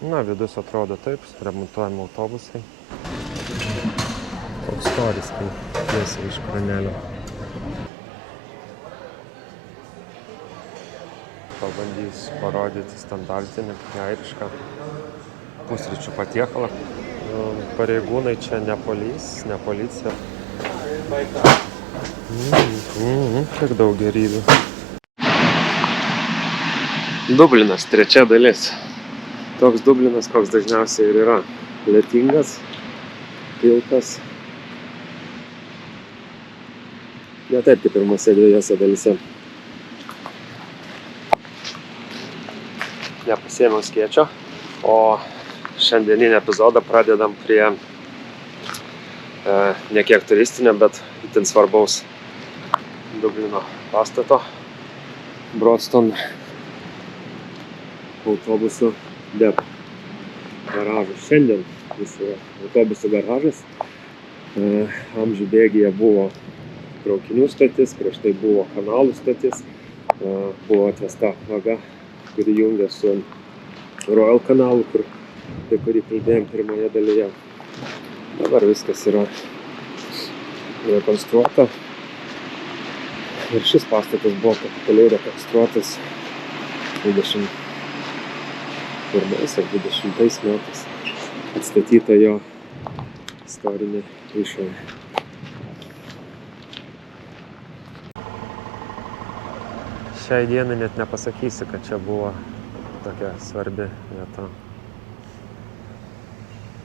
Na, vidus atrodo taip, remontuojami autobusai. Toks storis, kai tiesiai iš kranelio. Pabandysiu parodyti standartinį, airišką pusryčių patiekalą. Pareigūnai čia ne policija. Kiek daug gerybių. Dublinas, trečia dalis. Toks Dublinas, koks dažniausiai ir yra. Lietingas, pilkas. Ne taip kaip pirmose dviejose dalyse. Nepasiėmiau skėčio, o šiandieninį epizodą pradedam prie ne kiek turistinio, bet itin svarbaus Dublino pastato. Brodston autobusų depo garažas. Šiandien jis yra autobusų garažas. Amžių bėgyje buvo traukinių stotis, prieš tai buvo kanalų stotis, buvo atvesta vaga, kuri jungia su Royal kanalu, apie kurį kalbėjom pirmoje dalyje. Dabar viskas yra rekonstruota. Ir šis pastatas buvo kapitaliai rekonstruotas 21 ar 20 metais. Atstatyta jo istorinė išorė. Šiai dienai net nepasakysi, kad čia buvo tokia svarbi vieta.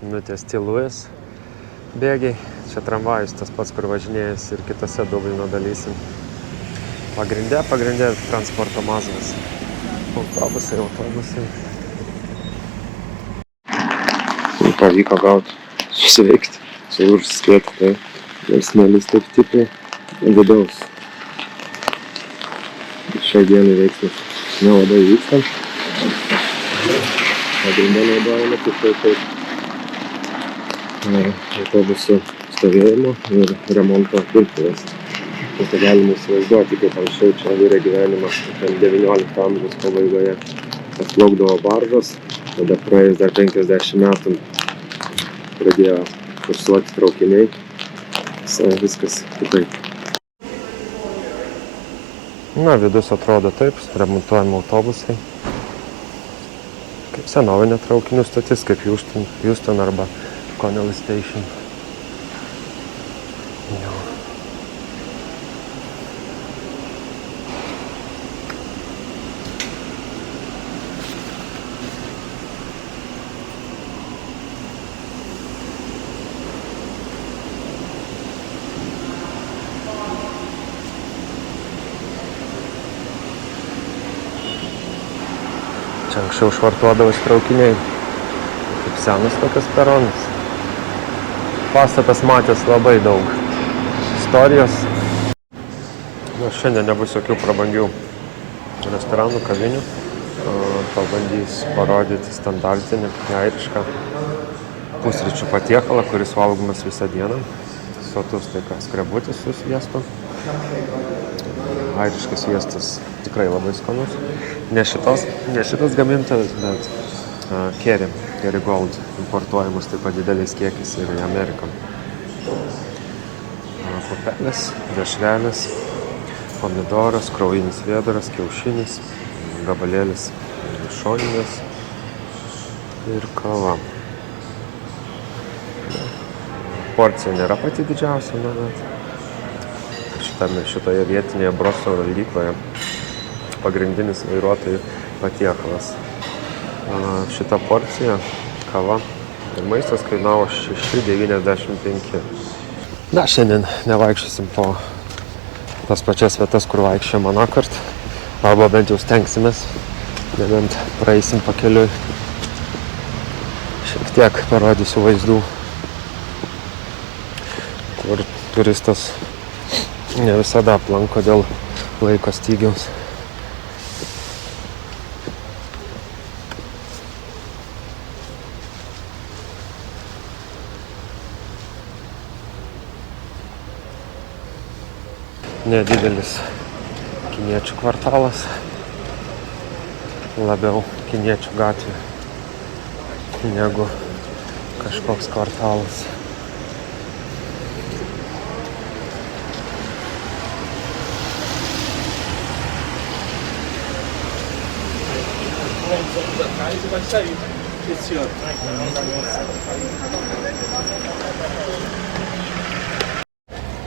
Nutiesti Lewis bėgiai. Čia tramvajus tas pats, kur važinėjęs ir kitose Dublino dalyse. Pagrindė transporto mazgas. Autobusai. Pavyko gauti, susiveikti, užsiskėti, tai ir smėlis taip stipriai vidaus. Šiai dienai veiksmas nelabai vyksta. Pagrindė naudojama tik taip autobusų stovėjimo ir remonto dirbtuvės. Tai galime įsivaizduoti, kaip anksčiau čia virė gyvenimas 19 amžiaus pabaigoje. Atplaukdavo baržos, tada praėjus dar 50 metų pradėjo kursuoti traukiniai. Viskas kitaip. Na, vidus atrodo taip, remontuojami autobusai. Kaip senovinė traukinių stotis, kaip Houston arba Connelly Station. Jo. Čia anksčiau švartuodavosi traukiniai, kaip senas tokias peronas. Pastatas matęs labai daug istorijos. Šiandien nebus jokių prabangių restoranų, kavinių. Pabandysiu parodyti standartinį, airišką pusryčių patiekalą, kuris valgomas visą dieną. Sotus tai skrebutis su sviestu. Airiškas sviestas tikrai labai skanus. Ne šitas gamintojas, bet Kerry Gold importuojamas taip pat dideliais kiekis ir į Ameriką. Pupelės, dešrelės, pomidoras, kraujinis vėdaras, kiaušinis, gabalėlis šoninės ir kava. Porcija nėra pati didžiausia, bet šitoje vietinėje Brosto valgykloje pagrindinis vairuotojų patiekalas. Šita porcija, kava ir maistas kainavo 6,95. Na, šiandien nevaikščiosim po tas pačias vietas, kur vaikščiojom anąkart. Arba bent jau stengsimės, nebent praeisim pakeliui. Šiek tiek parodysiu vaizdų, kur turistas ne visada aplanko dėl laiko stygiaus. Nedidelis kiniečių kvartalas, labiau kiniečių gatvė. negu kažkoks kvartalas.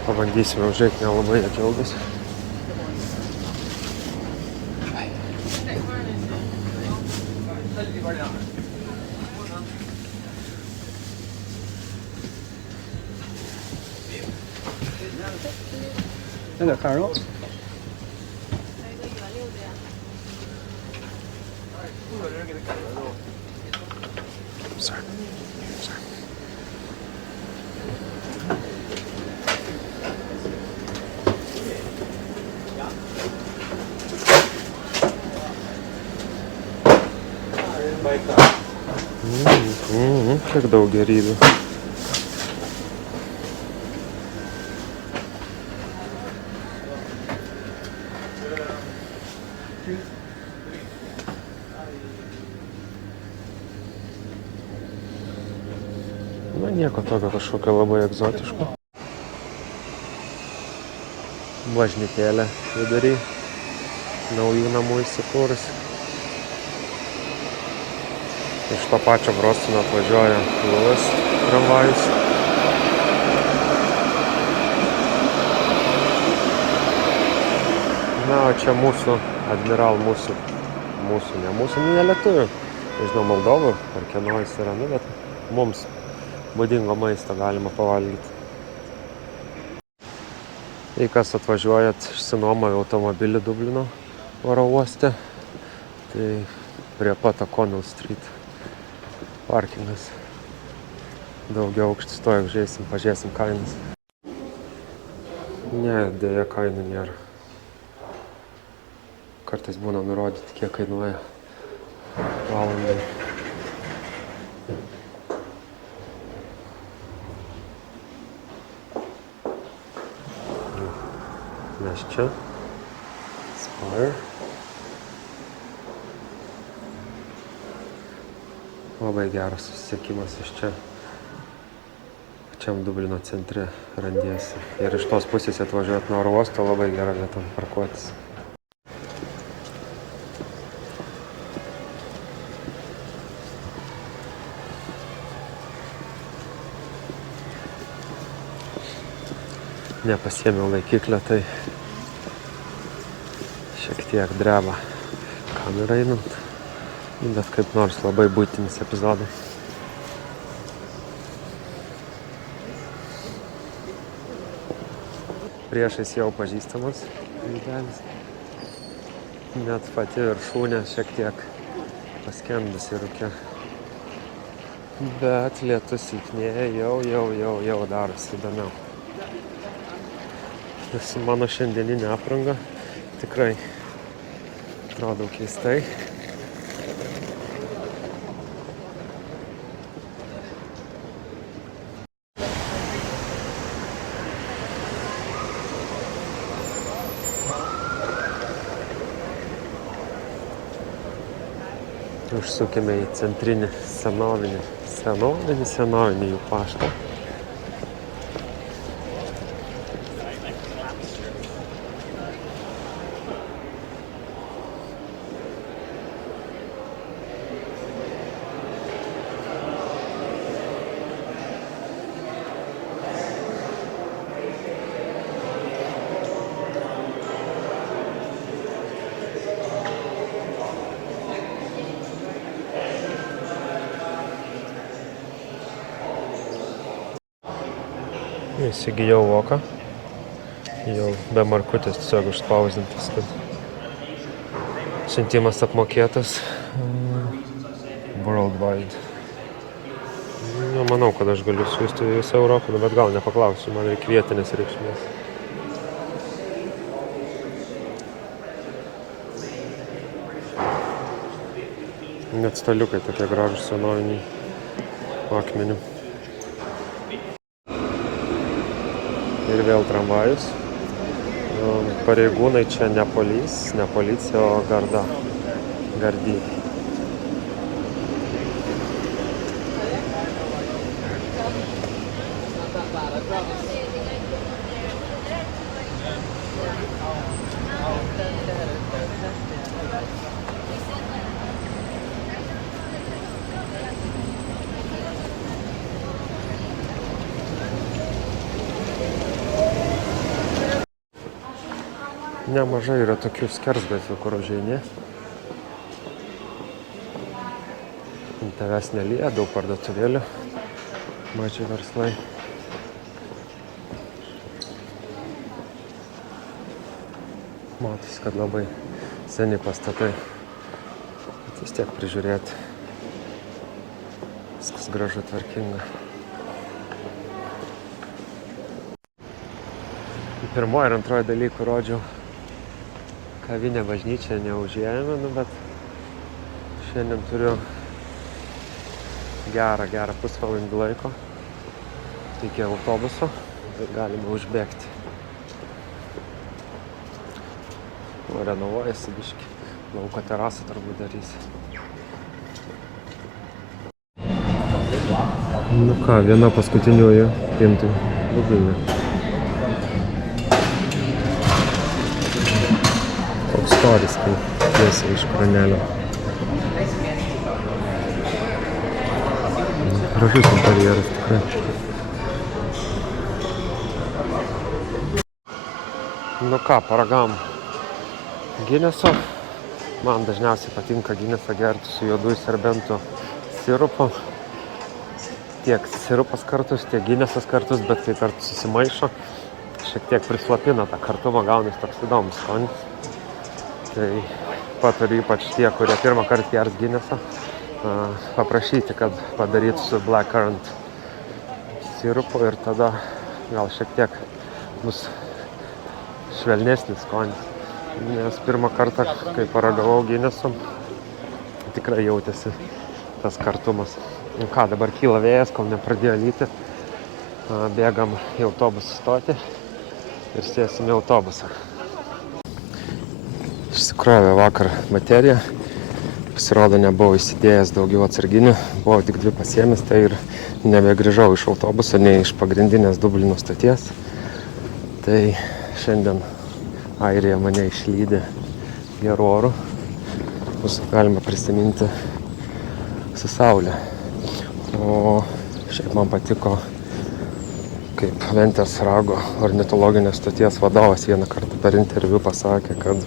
Pabandysime užeiti, nelabai jie džiaugiasi.那个看肉。Kiek daug gerybių. Na, nieko tokio kažkokio labai egzotiško. Bažnytėlė vidury, naujų namų įsikūrus. Iš to pačio Brostino atvažiuoja Luvas tramvajus. Na, o čia mūsų, Admiral mūsų, ne lietuvių, nežinau, Moldovų ar kieno jis yra, bet mums būdingo maisto galima pavalgyti. Jei kas atvažiuojat, išsinuomoja automobilį Dublino oro uoste, tai prie pat O'Connell Street parkingas. Daugiau aukštis, to užeisim, pažiūrėsim kainas. Ne, dėja kainų nėra. Kartais būna nurodyti, kiek kainuoja valandai. Mes čia. Spire. Labai geras susisiekimas iš čia. Pačiam Dublino centre randiesi. Ir iš tos pusės atvažiuot nuo oro uosto labai gera vieta parkuotis. Nepasiėmiau laikiklio, tai šiek tiek dreba kamera einant. Bet kaip nors labai buitinis epizodas. Priešais jau pažįstamas vytelis. Net pati viršūnė šiek tiek paskendusi rūke. Bet lietus silpnėja, jau darosi įdomiau. Su mano šiandieninė apranga tikrai atrodo keistai. Užsukime į centrinį senovinį jų paštą. Įsigijau voką, jau be markutės, tiesiog užspausdintas, kad siuntimas apmokėtas worldwide. Manau, kad aš galiu siųsti į visą Europą, bet gal nepaklausiu, man reikia vietinės reikšmės. Net staliukai tokie gražūs senoviniai akmenių. Ir vėl tramvajus. Pareigūnai čia ne policija, o gardi. Nemažai yra tokių skersgatvių, kur užeini. Ant tavęs nelyja, daug parduotuvėlių, maži verslai. Matosi, kad labai seni pastatai, bet vis tiek prižiūrėti. Viskas gražu, tvarkinga. Pirmoji ir antroji dalykų rodžiau kavinę bažnyčią, neužėjome, bet šiandien turiu gerą pusvalandį laiko iki autobuso ir galime užbėgti. Renovuojasi biškį, lauko terasą turbūt darys. Nu ką, viena paskutiniųjų pintų Dubline. Toks storis, kai tiesiai iš kranelio. Gražus interjeras tikrai. Nu ką, paragavom Gineso. Man dažniausiai patinka Ginesą gerti su juodųjų serbentų sirupu. Tiek sirupas kartus, tiek Ginesas kartus, bet kai kartu susimaišo, šiek tiek prislopina tą kartumą, gaunasi toks įdomus skonis. Tai patariu ypač tie, kurie pirmą kartą gers Ginesą, paprašyti, kad padarytų su blackcurrant sirupu ir tada gal šiek tiek bus švelnesnis skonis. Nes pirmą kartą, kai paragavau Gineso, tikrai jautėsi tas kartumas. Nu ką, dabar kyla vėjas, kol nepradėjo lyti. Bėgam į autobusų stotį ir sėsim į autobusą. Išsikrovė vakar bateriją. Pasirodo, nebuvau įsidėjęs daugiau atsarginių. Buvau tik 2 pasiėmęs, tai ir nebegrįžau iš autobuso, nei iš pagrindinės Dublino stoties. Tai šiandien Airija mane išlydė geru oru. Bus galima prisiminti su saulė. O šiaip man patiko, kaip Ventės rago ornitologinės stoties vadovas vieną kartą per interviu pasakė, kad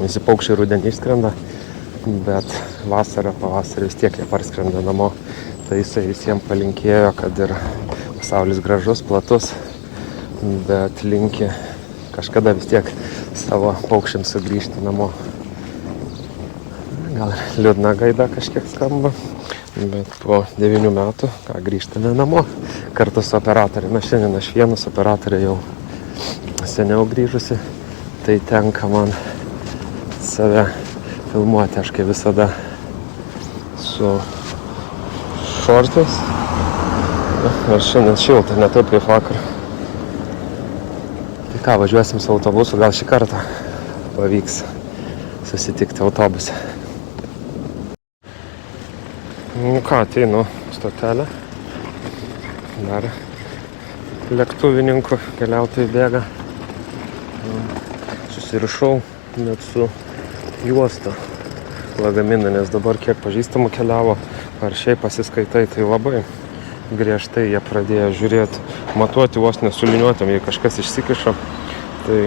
visi paukščiai rudenį išskrenda, bet vasarą, pavasarį vis tiek jie parskrenda namo. Tai jisai visiems palinkėjo, kad ir pasaulis gražus, platus, bet linki kažkada vis tiek savo paukščiams sugrįžti namo. Gal liūdna gaida kažkiek skamba, bet po 9 metų grįžtame namo kartu su operatoriumi. Šiandien aš vienas, operatorė jau seniau grįžusi, tai tenka man save filmuoti, aš kaip visada su šortais. Ir šiandien šilta, ne taip kaip vakar. Tai ką, važiuosim su autobusu, gal šį kartą pavyks susitikti autobuse. Nu ką, ateinu stotelę. Dar lėktuvininkų keliautojai bėga. Susirišau net su juosta lagaminą, nes dabar kiek pažįstamų keliavo, ar šiaip pasiskaitai, tai labai griežtai jie pradėjo žiūrėti, matuoti vos nesuliniuotam, jei kažkas išsikiša, tai,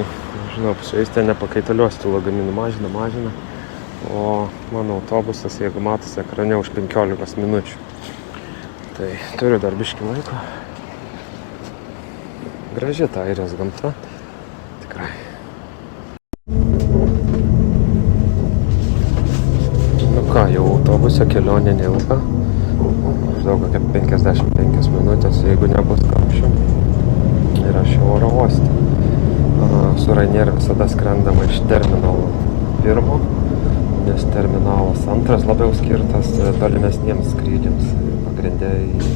žinau, su jais ten nepakaitaliuosi, tų lagaminų mažina. O mano autobusas, jeigu matosi ekrane, už 15 minučių. Tai turiu dar biškį laiko. Graži ta Airijos gamta. Tikrai. Nu ką, jau autobuse kelionė neilga. Maždaug apie 55 minutės, jeigu nebus kamščių. Ir aš jau oro uoste. Su Ryanair visada skrendama iš terminalo 1. Nes terminalas 2 labiau skirtas tolimesniems skrydžiams, pagrinde į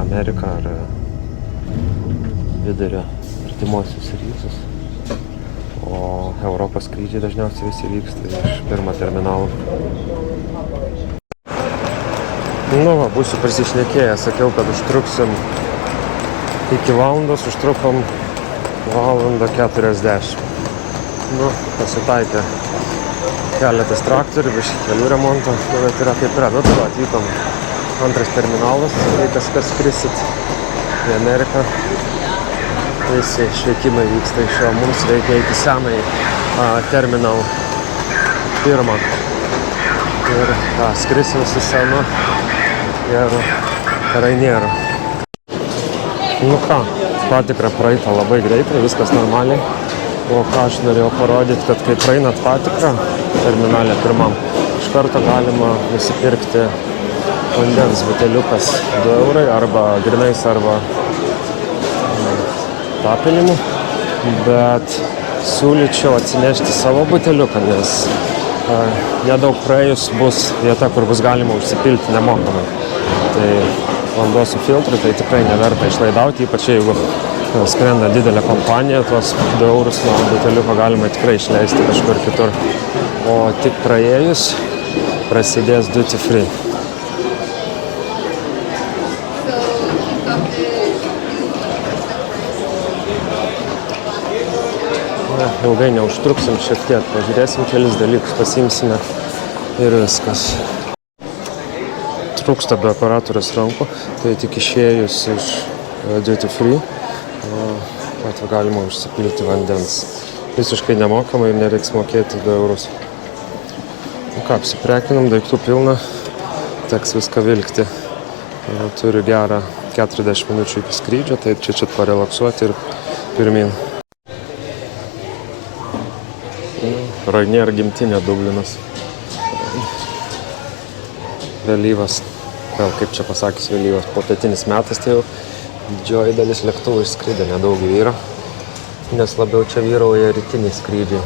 Ameriką ar vidurio artimuosius rytus. O Europos skrydžiai dažniausiai visi vyksta iš 1 terminalo. Nu va, būsiu prisišnekėjęs, sakiau, kad užtruksim iki valandos užtrukom 1:40. Nu, pasitaikė keletas traktorių, biškį kelių remonto, bet yra kaip yra. Nu, tai atvykom antras terminalas, jei kažkas skrisit į Ameriką. Visi išvykimai vyksta iš jo, mums reikia eiti senai terminal 1. Ir skrisim su senu ir Rainieru. Nu ką, patikra praeita labai greitai, viskas normaliai. O ką aš norėjau parodyti, kad kai praeinat patikrą terminale 1, iš karto galima nusipirkti vandens buteliukas 2 eurai arba grinais arba papilimu, bet siūlyčiau atsinešti savo buteliuką, nes nedaug praėjus bus vieta, kur bus galima užsipilti nemokamai. Tai vanduo su filtru, tai tikrai neverta išlaidauti, ypač jeigu skrenda didelė kompanija, tuos 2 eurus nuo buteliuko galima tikrai išleisti kažkur kitur. O tik praėjus prasidės duty free. Ilgai neužtruksim, šiek tiek pažiūrėsim kelis dalykus, pasiimsime ir viskas. Trūksta be operatorius rankų, tai tik išėjus iš duty free galima užsipilti vandens. Visiškai nemokamai ir nereiks mokėti 2 eurus. Nu ką, apsiprekinam, daiktų pilna, teks viską vilkti. Turiu gerą 40 minučių iki skrydžio, tai čia parelaksuoti ir pirmin. Rainier gimtinė Dublinas. Vėlyvas, vėl kaip čia pasakys vėlyvas, popietinis metas, tai jau didžioji dalis lėktuvų išskridė, nedaug vyro, nes labiau čia vyrauja rytiniai skrydžiai.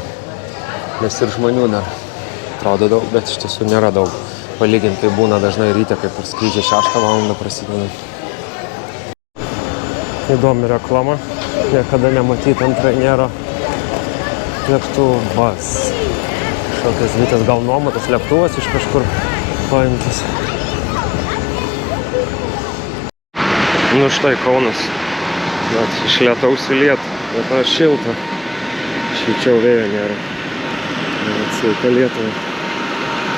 Nes ir žmonių dar atrodo daug, bet iš tiesų nėra daug. Palyginti tai būna dažnai ryte, kaip ir skrydžiai 6 valandą prasideda. Įdomi reklama, niekada nematyti ant Rainiero lėktuvas. Kažkokias vytas gal nuomotas lėktuvas iš kažkur paimtas. Nu štai Kaunas, bet iš lietaus į lietų, bet šilta, šilčiau vėjo nėra. Sveika Lietuva.